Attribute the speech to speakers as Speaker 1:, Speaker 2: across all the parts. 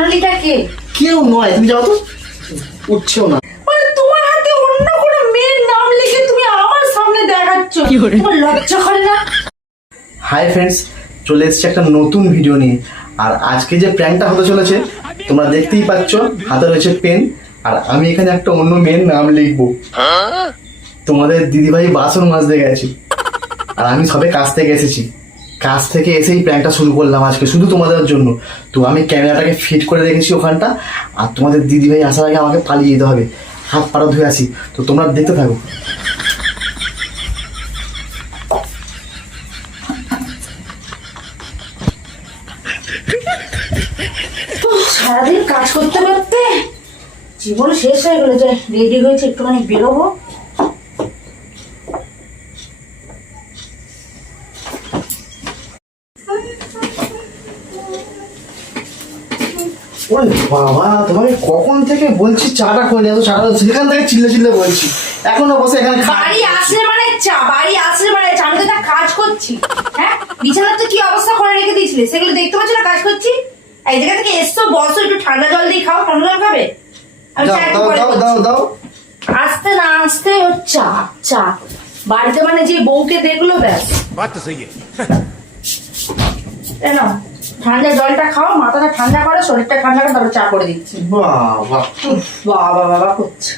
Speaker 1: সোনালিটা কে?
Speaker 2: কেউ নয় তুমি যাও তো। উঠছেও না।
Speaker 1: মানে তোমার হাতে অন্য কোনো মেয়ের নাম লিখে তুমি আমার সামনে দেখাচ্ছ? তোমার লজ্জা করে না?
Speaker 2: হাই ফ্রেন্ডস চলে এসেছি একটা নতুন ভিডিও নিয়ে। আর আজকে যে প্র্যাঙ্কটা হতে চলেছে তোমরা দেখতেই পাচ্ছ হাতে রয়েছে পেন আর আমি এখানে একটা অন্য মেয়ের নাম লিখব। তোমাদের দিদিভাই বাসন মাজতে গেছে। আর আমি সবে কাজ থেকে এসেছি। কাজ থেকে এসেই প্র্যাঙ্কটা শুরু করলাম আজকে, শুধু তোমাদের জন্য। তো আমি ক্যামেরাটাকে ফিট করে রেখেছি ওখানটা, আর তোমাদের দিদিভাই আসার আগে আমাকে পালিয়ে যেতে হবে। হাত পাড়া ধুয়ে আসি তো তোমরা দেখতে থাকো।
Speaker 1: সারাদিন কাজ করতে করতে জীবন শেষ হয়ে গেল, যে রেডি হয়েছে, একটুখানি বেরোবো।
Speaker 2: বাবা তোমাকে কখন থেকে বলছি চাটা চাটা সেখান থেকে চিল্লে চিল্লে বলছি। এখানে
Speaker 1: বাড়ি আসলে মানে চা বাড়ি আসলে মানে চা আমি তো কাজ করছি। হ্যাঁ? বিছানার তো কি অবস্থা করে রেখে দিয়েছিলে? সেগুলো দেখতে পাচ্ছ না কাজ করছি? এই জায়গা থেকে বসো একটু ঠান্ডা জল দিয়ে খাও ঠান্ডা জল খাবে?
Speaker 2: দাও দাও
Speaker 1: আসতে না আসতে ও চা চা। বাড়িতে মানে যে বউকে দেখল ব্যাস।
Speaker 3: বাচ্চা
Speaker 1: সেই কেন ঠান্ডা জলটা খাও মাথাটা ঠান্ডা করে শরীরটা ঠান্ডা করে তারপর চা করে দিচ্ছি।
Speaker 2: বাবা।
Speaker 1: বাবা বাবা করছে।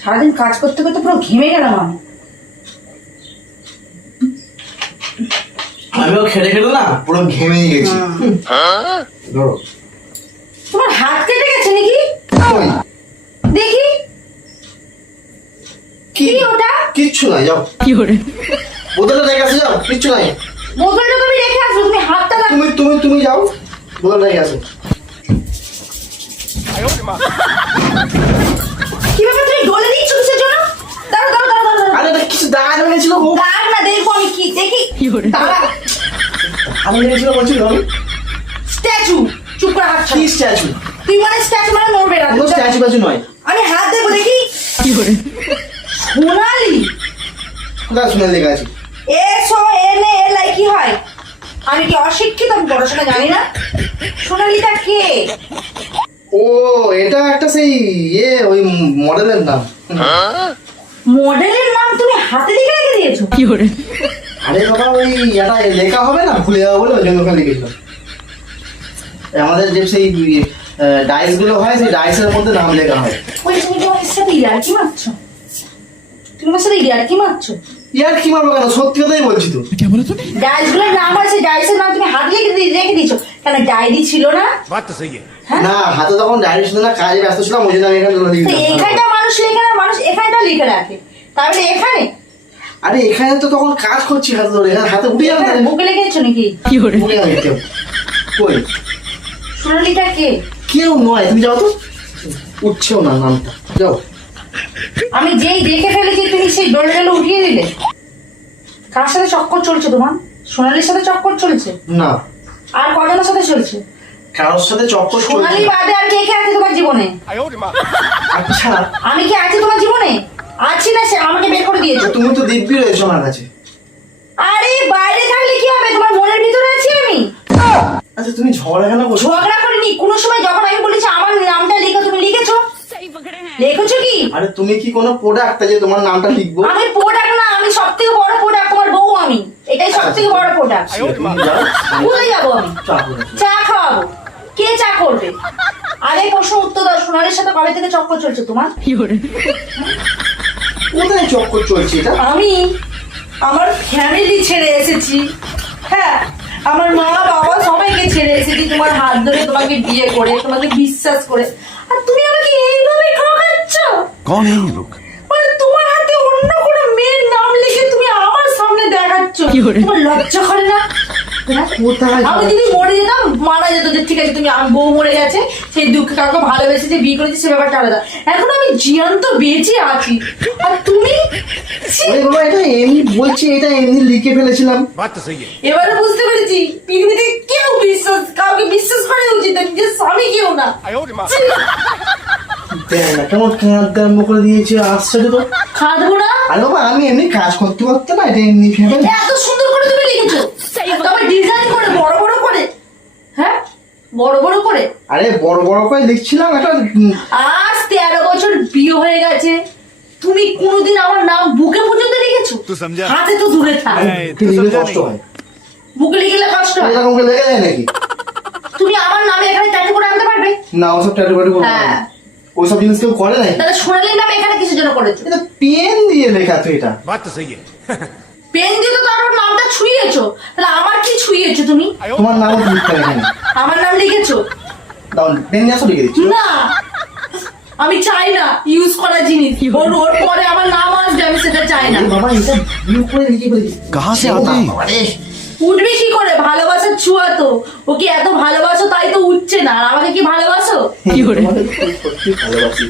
Speaker 1: সারাদিন কাজ করতে করতে পুরো ঘেমে গেলাম আমি।
Speaker 2: আমিও খেটে খেটে না? পুরো ঘেমে গেছি। ধরো।
Speaker 1: তোমার হাত কেটে গেছে নাকি? দেখি।
Speaker 2: কি?
Speaker 1: ওটা?
Speaker 2: কিচ্ছু নাই যাও। কি বোতলটা রেখে আসো যাও। কিচ্ছু নাই।
Speaker 1: বোতলটা তুমি রেখে আসো তুমি হাতটা
Speaker 2: তুমি তুমি তুমি যাও। বোতলটা রেখে আসো।
Speaker 1: কীভাবে তুমি ডলে দিচ্ছ কিসের জন্য? দাঁড়াও দাঁড়াও দাঁড়াও দাঁড়াও, দাঁড়াও।
Speaker 2: আরে এটা কিছু দাগ লেগেছিল গো
Speaker 1: দাঁড়াও না দেখব আমি কি দেখি। দাঁড়া
Speaker 2: আমি লেগেছিল বলছি ধরো
Speaker 1: স্ট্যাচু। চুপ করে হাত
Speaker 2: কি স্ট্যাচু?
Speaker 1: তুই মানে স্ট্যাচু মানে নড়বে না
Speaker 2: কোনো স্ট্যাচু ফ্যাচু নয়।
Speaker 1: আমি হাত দেবো দেখি। সোনালি।
Speaker 2: কোথায় শুনে লেখা আছে?
Speaker 1: এ আই কি হয়? আমি কি অশিক্ষিত? আমি পড়াশোনা জানি না। সোনালিটা কে?
Speaker 2: ও এটা একটা সেই ইয়ে ওই মডেলের নাম।
Speaker 1: মডেলের নাম তুমি হাতে লিখে রেখে দিয়েছ?
Speaker 2: কি করে আরে বাবা ওই এটা লেখা হবে না? ভুলে যাব বলে ওই জন্য ওখানে লিখেছিলাম এই আমাদের যে সেই ডাইসগুলো হয় সেই ডাইসের মধ্যে নাম লেখা হয়।
Speaker 1: ওই তুমি তোমার সাথে ইয়ার্কি মারছো? তুমি আমার সাথে ইয়ার্কি মারছো?
Speaker 2: ইয়ার কি মারবো কেন? সত্যি কথাই বলছি তো।
Speaker 1: আচ্ছা, ডাইসগুলোর নাম আছে ডাইসের নাম তুমি হাত লিখে দিয়ে রেখে দিয়েছ। কেন ডায়েরি ছিল না?
Speaker 3: হ্যাঁ?
Speaker 2: না হাতে তখন ডায়েরি ছিল না কাজে ব্যস্ত ছিলাম ওই জন্য আমি এখানে লিখে
Speaker 1: এখানটা মানুষ লেখে না মানুষ এখানটা লিখে রাখে তারপরে এখানে?
Speaker 2: আরে এখানে তো তখন কাজ করছি হাতে ধরে। হাতে উঠে যাবে
Speaker 1: বুকে লেগেছো নাকি?
Speaker 2: কি করে? বুকে লেগেছে কই?
Speaker 1: সোনালিটা কে?
Speaker 2: কেউ নয় তুমি যাও তো। উঠছেও না নামটা। যাও।
Speaker 1: আমি যেই দেখে ফেলেছি তুমি সেই ডলে ডলে উঠিয়ে দিলে। কার সাথে চক্কর চলছে তোমার? সোনালির সাথে চক্কর চলছে?
Speaker 2: না।
Speaker 1: আর কজনের সাথে চলছে?
Speaker 2: কারোর সাথে চক্কর
Speaker 1: সোনালি বাদে আর কে কে আছে তোমার জীবনে?
Speaker 2: আচ্ছা।
Speaker 1: আমি কি আছি তোমার জীবনে? আছি না সে আমাকে বের করে দিয়েছ।
Speaker 2: তুমি তো দিব্যি রয়েছো আমার কাছে।
Speaker 1: আরে বাইরে থাকলে কি হবে? তোমার মনের ভিতরে আছি আমি।
Speaker 2: আচ্ছা তুমি ঝগড়া কেন করছ?
Speaker 1: ঝগড়া করিনি। কোনো সময় যখন আমি বলেছি আমার নামটা লিখো তুমি লিখেছো? লিখেছো কি?
Speaker 2: আরে তুমি কি কোনো প্রোডাক্ট আছে তোমার নামটা লিখব?
Speaker 1: আমি প্রোডাক্ট না আমি সব থেকে বড় প্রোডাক্ট তোমার বউ আমি। এটাই সব থেকে বড় প্রোডাক্ট
Speaker 2: তুমি যাও,
Speaker 1: যাব আমি?
Speaker 2: চা
Speaker 1: খাওয়াবো। কে চা করবে? আরে প্রশ্ন উত্তর দাও সোনালির সাথে কবে থেকে চক্কর চলছে তোমার?
Speaker 2: কোথায় চক্কর চলছে এটা?
Speaker 1: আমি আমার ফ্যামিলি ছেড়ে এসেছি। হ্যাঁ আমার মা বাবা সবাইকে ছেড়ে এসেছি তোমার হাত ধরে তোমাকে বিয়ে করে তোমাকে বিশ্বাস করে। আর তুমি আমাকে এইভাবে ঠকাচ্ছ
Speaker 3: कौन है ये लोग
Speaker 1: মানে তোমার হাতে অন্য কোনো মেয়ের নাম লিখে তুমি আমার সামনে দেখাচ্ছ তোমার লজ্জা করে না হ্যাঁ?
Speaker 2: কোথায়
Speaker 1: আমি যদি মরে যেতাম মারা যেত যে ঠিক আছে তুমি আমি বউ মরে গেছে সেই দুঃখে কাউকে ভালোবেসে যে বিয়ে করেছি সে ব্যাপারটা আলাদা এখন আমি জিয়ান্ত বেঁচে আছি আর তুমি ছি,
Speaker 2: ওরে বাবা এটা এমনি বলছি এটা এমনি লিখে ফেলেছিলাম
Speaker 3: बात तो सही है
Speaker 1: এবারে বুঝতে পেরেছি পৃথিবীতে কেউ বিশ্বাস কাউকে বিশ্বাস করা উচিত না নিজের স্বামী কেউ না ছি,
Speaker 2: দেখ না কেমন কাঁদতে আরম্ভ করে দিয়েছে আশ্চর্য তো
Speaker 1: খাটবো না?
Speaker 2: আরে বাবা আমি এমনি কাজ করতে করতে না এটা এমনি
Speaker 1: এত সুন্দর করে তুমি লিখেছো। তবে ডিজাইন করে বড় বড় করে। হ্যাঁ? বড় বড় করে।
Speaker 2: আরে বড় বড় করে লিখছিলাম
Speaker 1: আজ তেরো বছর বিয়ে হয়ে গেছে। তুমি কোনোদিন আমার নাম বুকে পর্যন্ত লিখেছো? হাতে তো দূরে থাক।
Speaker 2: কষ্ট হয়।
Speaker 1: বুকে লিখলে কষ্ট হয়?
Speaker 2: এরকম লেগে যায় নাকি?
Speaker 1: তুমি আমার নামে এখানে ট্যাটু করে আনতে পারবে?
Speaker 2: না ওসব ট্যাটু ট্যাটু করব
Speaker 1: হ্যাঁ।
Speaker 2: ওইসব জিনিস কেউ করে নাই
Speaker 1: তাহলে সোনালির নাম এখানে কিসের জন্য করেছ
Speaker 2: এটা পেন দিয়ে লেখা তো এটা
Speaker 3: বাত তো
Speaker 1: পেন দিয়ে তো তার নামটা ছুঁয়েছো তাহলে আমার কি ছুঁয়েছো তুমি
Speaker 2: তোমার নাম লিখতে
Speaker 1: আমার নাম লিখেছো
Speaker 2: দাও পেন দিয়ে লিখে দিচ্ছি
Speaker 1: না আমি চাই না ইউজ করা জিনিস ওর ওর পরে আমার নাম আসবে আমি সেটা চাই না
Speaker 2: বাবা এটা ইউ করে লিখে করে
Speaker 3: কাহা সে
Speaker 2: আতা
Speaker 1: উঠবে কি করে? ভালোবাসার ছুয়া তো। ওকে এত ভালোবাসো তাই তো উঠছে না? আর আমাকে কি ভালোবাসো?
Speaker 2: তোমাদের সত্যি ভালোবাসি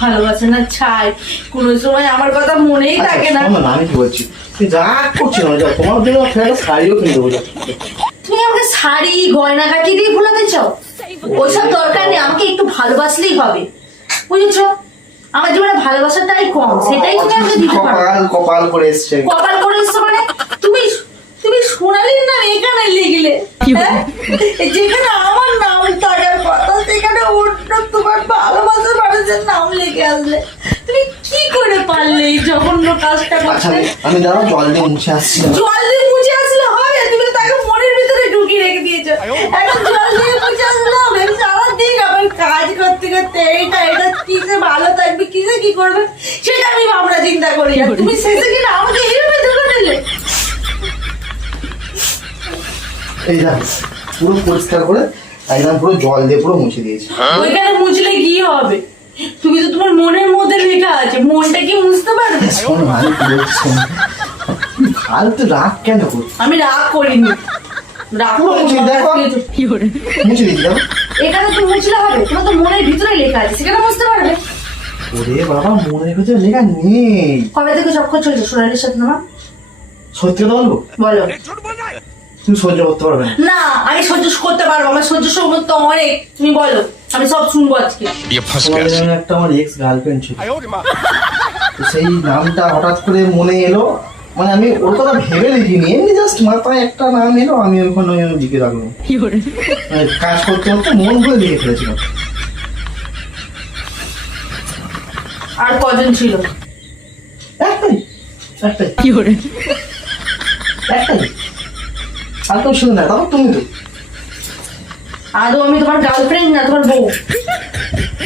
Speaker 1: ভালোবাসে না ছাই। কোনো সময় আমার কথা মনেই
Speaker 2: আচ্ছা,
Speaker 1: থাকে না।
Speaker 2: আমি কি বলছি? তুই যা করছি না যাও তোমার জন্য একটা শাড়িও কিনে দেবো
Speaker 1: তুমি আমাকে শাড়ি গয়না কাটি দিয়ে ভুলাতে চাও? ওইসব দরকার নেই আমাকে একটু ভালোবাসলেই হবে। বুঝেছ? আমার জীবনে ভালোবাসাটাই কম সেটাই তুমি আমাকে দিতে পারো।
Speaker 2: কপাল কপাল করে এসছে।
Speaker 1: কপাল করে এসছো মানে তুমি তুমি সোনালির নাম এখানে লিখলে হ্যাঁ? যেখানে আমার নাম থাকার কথা সেখানে অন্য তোমার ভালোবাসার মানুষের নাম লিখে আসলে। তুমি কি করে পারলে এই জঘন্য কাজটা
Speaker 2: আচ্ছা
Speaker 1: করতে?
Speaker 2: আমি- আমি দাঁড়াও জল দিয়ে মুছে আসছি।
Speaker 1: জল দিয়ে মুছে আসলে হবে? তুমি তো তাকে মনের ভিতরে ঢুকিয়ে রেখে দিয়েছ। এখন জল দিয়ে মুছে আসলে হবে? সারাদিন আমার কাজ করতে করতে এইটা এটা কিসে ভালো থাকবে কিসে কি করবে? সেটা আমি ভাবনা চিন্তা করি। আর তুমি শেষে কিনা আমাকে এইভাবে ধরে নিলে
Speaker 2: এই যা। পুরো পরিষ্কার করে একদম পুরো জল দিয়ে পুরো মুছে দিয়েছি।
Speaker 1: ওইখানে মুছলে কি হবে? তুমি তো তোমার মনের মধ্যে লেখা আছে মনটা কি মুছতে পারবে?
Speaker 2: শোনো আমি বলছি ফালতু রাগ কেন করছ?
Speaker 1: আমি রাগ করিনি। রাগ
Speaker 2: মুছে দেখো।
Speaker 1: এখানে তো মুছলে হবে তোমার তো মনের ভিতরে লেখা আছে সেখানে মুছতে পারবে।
Speaker 2: ওরে বাবা মনে হচ্ছে লেখা নেই।
Speaker 1: কবে থেকে চক্কর চলছে? সোনালির সাথে তোমার?
Speaker 2: সত্যি কথা বলব?
Speaker 1: বলো।
Speaker 2: তুমি সহ্য করতে পারবে না।
Speaker 1: আমি সহ্য করতে পারব আমার সহ্য সমর্থ অনেক। তুমি বলো আমি সব শুনব আজকে।
Speaker 2: একটা আমার এক্স গার্লফ্রেন্ড ছিল। সেই নামটা হঠাৎ করে মনে এলো। মানে আমি ওর কথা ভেবে দেখিনি এমনি জাস্ট মাথায় একটা নাম এলো আমি ওখানে লিখে রাখলাম। মানে কাজ করতে করতে মন ভরে লিখে ফেলেছিলাম
Speaker 1: আর কজন ছিল?
Speaker 2: একটাই একটাই। কি করে একটাই। আর কেউ ছিল না তারপর তুমি তো।
Speaker 1: আদৌ আমি তোমার গার্লফ্রেন্ড না তোমার বউ?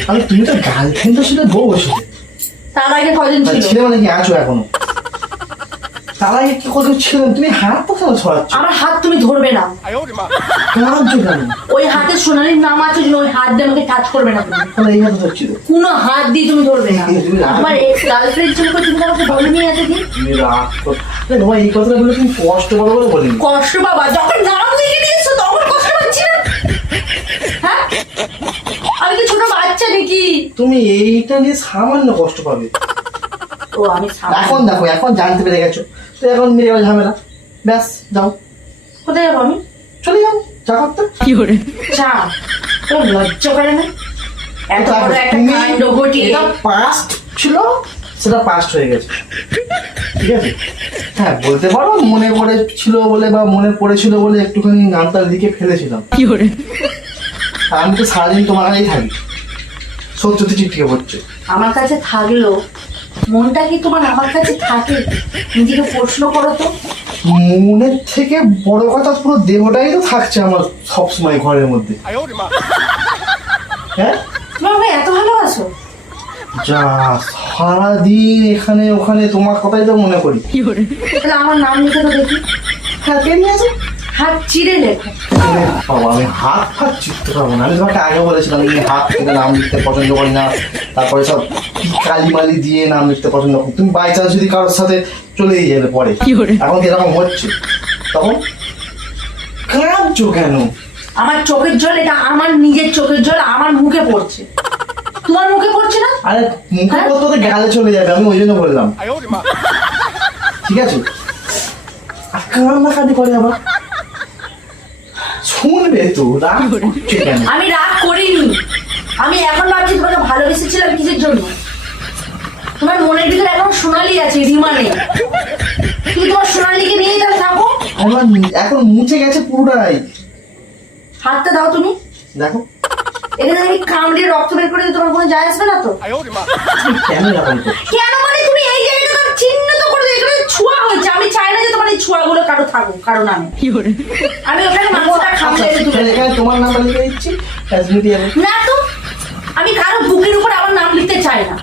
Speaker 2: আমি তুমি তো গার্লফ্রেন্ড তো শুধু বউ বসে।
Speaker 1: তার আগে কয়দিন ছিল?
Speaker 2: ছিল মানে কি আছো এখনও? তারা একটু কত তুমি হাত কোথাও ছড়াচ্ছ?
Speaker 1: আমার হাত তুমি ধরবে না। ওই হাতে সোনালির নাম আছে ওই হাত দিয়ে আমাকে টাচ করবে না
Speaker 2: হাত
Speaker 1: দিয়ে তুমি ধরবে না। আমার গার্লফ্রেন্ড ছিল তুমি আমাকে আছে কি?
Speaker 2: তোমার এই কথাটা বলে তুমি কষ্ট পাবো
Speaker 1: কষ্ট পাবা। যখন নাম তখন কষ্ট পাচ্ছি না। হ্যাঁ? আমি তো ছোট বাচ্চা নাকি?
Speaker 2: তুমি এইটা নিয়ে সামান্য কষ্ট পাবে।
Speaker 1: ও আমি
Speaker 2: এখন দেখো এখন জানতে পেরে গেছো। তো এখন মেরে গেল ঝামেলা। ব্যাস যাও।
Speaker 1: কোথায় যাব আমি?
Speaker 2: চলে যাও চা করতে।
Speaker 1: চা তোর লজ্জা করে না? এত বড় একটা কাণ্ড ঘটিয়ে
Speaker 2: পাস্ট ছিল সেটা পাস্ট হয়ে গেছে। ঠিক আছে? হ্যাঁ বলতে পারো মনে পড়েছিল বলে বা মনে পড়েছিল বলে একটুখানি নামটা লিখে ফেলেছিলাম। আর আমি তো সারাদিন তোমার কাছেই থাকি। চিঠিকে পড়ছে
Speaker 1: আমার কাছে থাকল মনটা কি তোমার আমার কাছে থাকে? নিজেকে প্রশ্ন করো তো।
Speaker 2: মনের থেকে বড় কথা পুরো দেহটাই তো থাকছে আমার সবসময় ঘরের মধ্যে। হ্যাঁ?
Speaker 1: তোমার ভাই এত ভালোবাসো?
Speaker 2: যা সারাদিন এখানে ওখানে তোমার কথাই তো মনে করি।
Speaker 1: আমার নাম লিখে তো দেখি।
Speaker 2: হ্যাঁ আছে
Speaker 1: হাত চিড়ে
Speaker 2: নেবে বাবা আমি হাত ফাত চিড়তে পারব না। আমি তোমাকে আগে বলেছিলাম আমি হাত থেকে নাম লিখতে পছন্দ করি না। তারপরে সব কালি মালি দিয়ে নাম লিখতে পছন্দ করি। তুমি বাই চান্স যদি কারোর সাথে চলেই যাবে পরে। এখন এরকম হচ্ছে? তখন কাঁদছো কেন?
Speaker 1: আমার চোখের জল এটা আমার নিজের চোখের জল আমার মুখে পড়ছে। তোমার মুখে পড়ছে না?
Speaker 2: আরে মুখে
Speaker 1: হ্যাঁ?
Speaker 2: পড়তে তো গেলে চলে যাবে আমি ওই জন্য বললাম। ঠিক আছে? কান্নাকাটি করে আবার? শুনবে তো রাগ করছে কেন?
Speaker 1: আমি রাগ করিনি। আমি এখন ভাবছি তোমাকে ভালোবেসেছিলাম কিসের জন্য? তোমার মনের ভিতরে এখন সোনালি আছে রিমা নেই তুমি তোমার সোনালিকে নিয়ে যাবে থাকো।
Speaker 2: আমার এখন মুছে গেছে পুরোটাই
Speaker 1: হাতটা দাও তুমি।
Speaker 2: দেখো।
Speaker 1: এখানে আমি কামড়ে রক্ত বের করে তোমার কোনো যায় আসবে না তো?
Speaker 2: কেন
Speaker 1: কেন মানে তুমি এই জায়গাটা এখানে ছোঁয়া হয়েছে আমি চাই না যে তোমার এই ছোঁয়াগুলো কারও থাকুক কারণ আমি। আমি ওখানে মাংসটা
Speaker 2: আচ্ছা, এখানে তোমার নাম্বার লিখে দিচ্ছি
Speaker 1: না তো আমি কারও বুকের উপর আমার নাম লিখতে চাই না।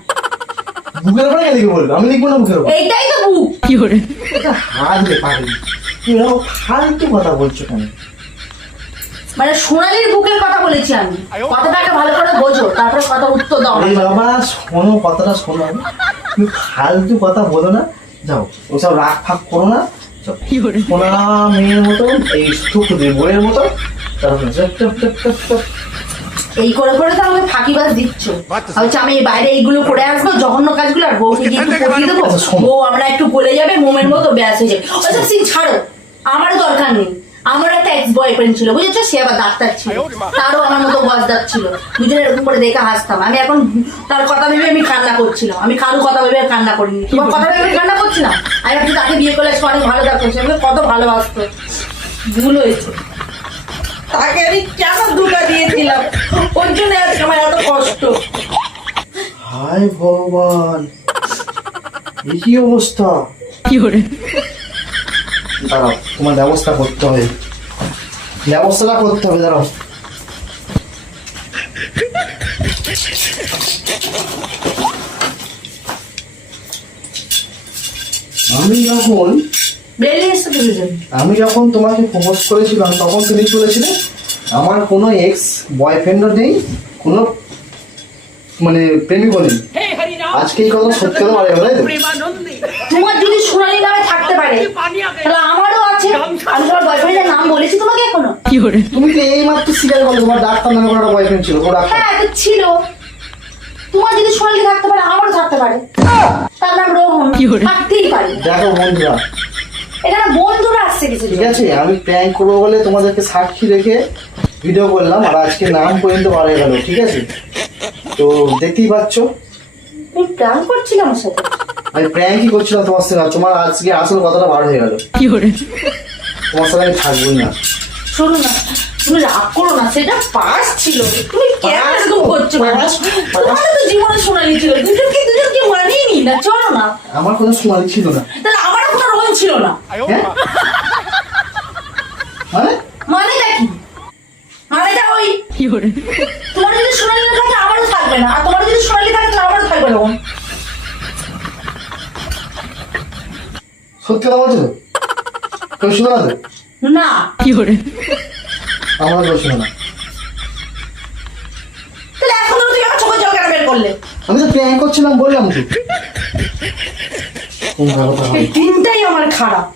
Speaker 2: বুকের উপরে কে লিখে বলব? আমি লিখব না বুকের উপর?
Speaker 1: এইটাই তো বুক।
Speaker 2: এটা হাত রে পাগলি। এরকম ফালতু কথা বলছো কেন?
Speaker 1: মানে সোনালির বুকের কথা বলেছি আমি। কথাটাকে ভালো করে বোঝো তারপরে কথা উত্তর দাও।
Speaker 2: বাবা শোনো কথাটা শোনো। তুমি ফালতু কথা বলো না। যাও ওসব রাগ ফাগ করো না। যাও। মেয়ের মতো এই বইয়ের মতো।
Speaker 1: করে করে তো আমাকে ফাঁকিবাজ দিচ্ছ? হচ্ছে আমি বাইরে এইগুলো করে আসব জঘন্য কাজগুলো আর বউকে গিয়ে একটু পটিয়ে দেবো?
Speaker 2: আচ্ছা,
Speaker 1: বউ আমরা একটু বলে যাবে মোমের মতো ব্যাস হয়ে যাবে। ওসব সিন ছাড়ো আমারও দরকার নেই। আমার একটা এক্স বয়ফ্রেন্ড ছিল বুঝেছ? সে আবার ডাক্তার ছিল। তারও আমার মতো গজদার ছিল। দুজনে এরকম করে দেখে হাসতাম। আমি এখন তার কথা ভেবে আমি কান্না করছিলাম। আমি কারও কথা ভেবে আর কান্না করিনি। তোমার কথা ভেবে কান্না করছিলাম আমি ভাবছি তাকে বিয়ে করলে সে অনেক ভালো ডাক্তার সে আমাকে কত ভালোবাসতো। ভুল হয়েছে। তাকে আমি কেন দুটা দিয়েছিলাম? ওর জন্য আজকে আমার এত কষ্ট।
Speaker 2: হায় ভগবান। কি অবস্থা? দাঁড়াও তোমার ব্যবস্থা করতে হবে। ব্যবস্থাটা করতে হবে দাঁড়াও। আমি যখন আমি যখন তোমাকে প্রপোজ করেছিলাম তখন তুমি বলেছিলে আমার কোনো এক্স বয়ফ্রেন্ডও নেই কোনো মানে প্রেমিকও নেই আজকে এই কথা সত্যি কথা পারে তাই তো
Speaker 1: তোমার যদি সোনালী নামে থাকতে পারে। তাহলে আমারও আছে। আমি তোমার বয়ফ্রেন্ডের নাম বলেছি তোমাকে এখনও।
Speaker 2: তুমি তো এই মাত্র স্বীকার করো তোমার ডাক্তার নামে কোনো বয়ফ্রেন্ড ছিল কোনো ডাক্তার।
Speaker 1: হ্যাঁ তো ছিল। তোমার যদি সোনালী থাকতে পারে আমারও থাকতে পারে। তার নাম রোহন। থাকতেই পারে।
Speaker 2: দেখো বন্ধুরা।
Speaker 1: এখানে বন্ধুরা আসছে কিছু
Speaker 2: ঠিক আছে আমি প্র্যাঙ্ক করব বলে তোমাদেরকে সাক্ষী রেখে ভিডিও করলাম আর আজকে নাম পর্যন্ত হয়ে গেল ঠিক আছে? তো দেখতেই পাচ্ছ।
Speaker 1: তুমি প্ল্যান করছিলে আমার সাথে।
Speaker 2: আমি প্র্যাঙ্কই করছিলাম তোমার আর তোমার আজকে আসল কথাটা বার হয়ে গেল। তোমার সাথে আমি থাকবোই না।
Speaker 1: শোনো না তুমি রাগ করো না সেটা পাস ছিল। তুমি কেন এরকম করছ তোমার তো জীবনে সোনালি ছিল দুজনকে দুজনকে মানিয়ে না চলো না।
Speaker 2: আমার কোনো সোনালি ছিল না।
Speaker 1: তাহলে আমারও কোনো রোহন ছিল না।
Speaker 2: হ্যাঁ? মানে?
Speaker 1: মানেটা কি? মানেটা ওই তোমার যদি সোনালি না থাকে আমারও থাকবে না। আর তোমার যদি সোনালি থাকে তাহলে আমারও থাকবে রোহন
Speaker 2: সত্যি কথা বলছো? তুমি শুনে না কি
Speaker 1: করে?
Speaker 2: আমার কেউ শুনে না।
Speaker 1: তাহলে এখন তুমি আমার চোখের জল কেন বের করলে?
Speaker 2: আমি তো প্ল্যান করছিলাম বললাম তো।
Speaker 1: দিনটাই আমার খারাপ।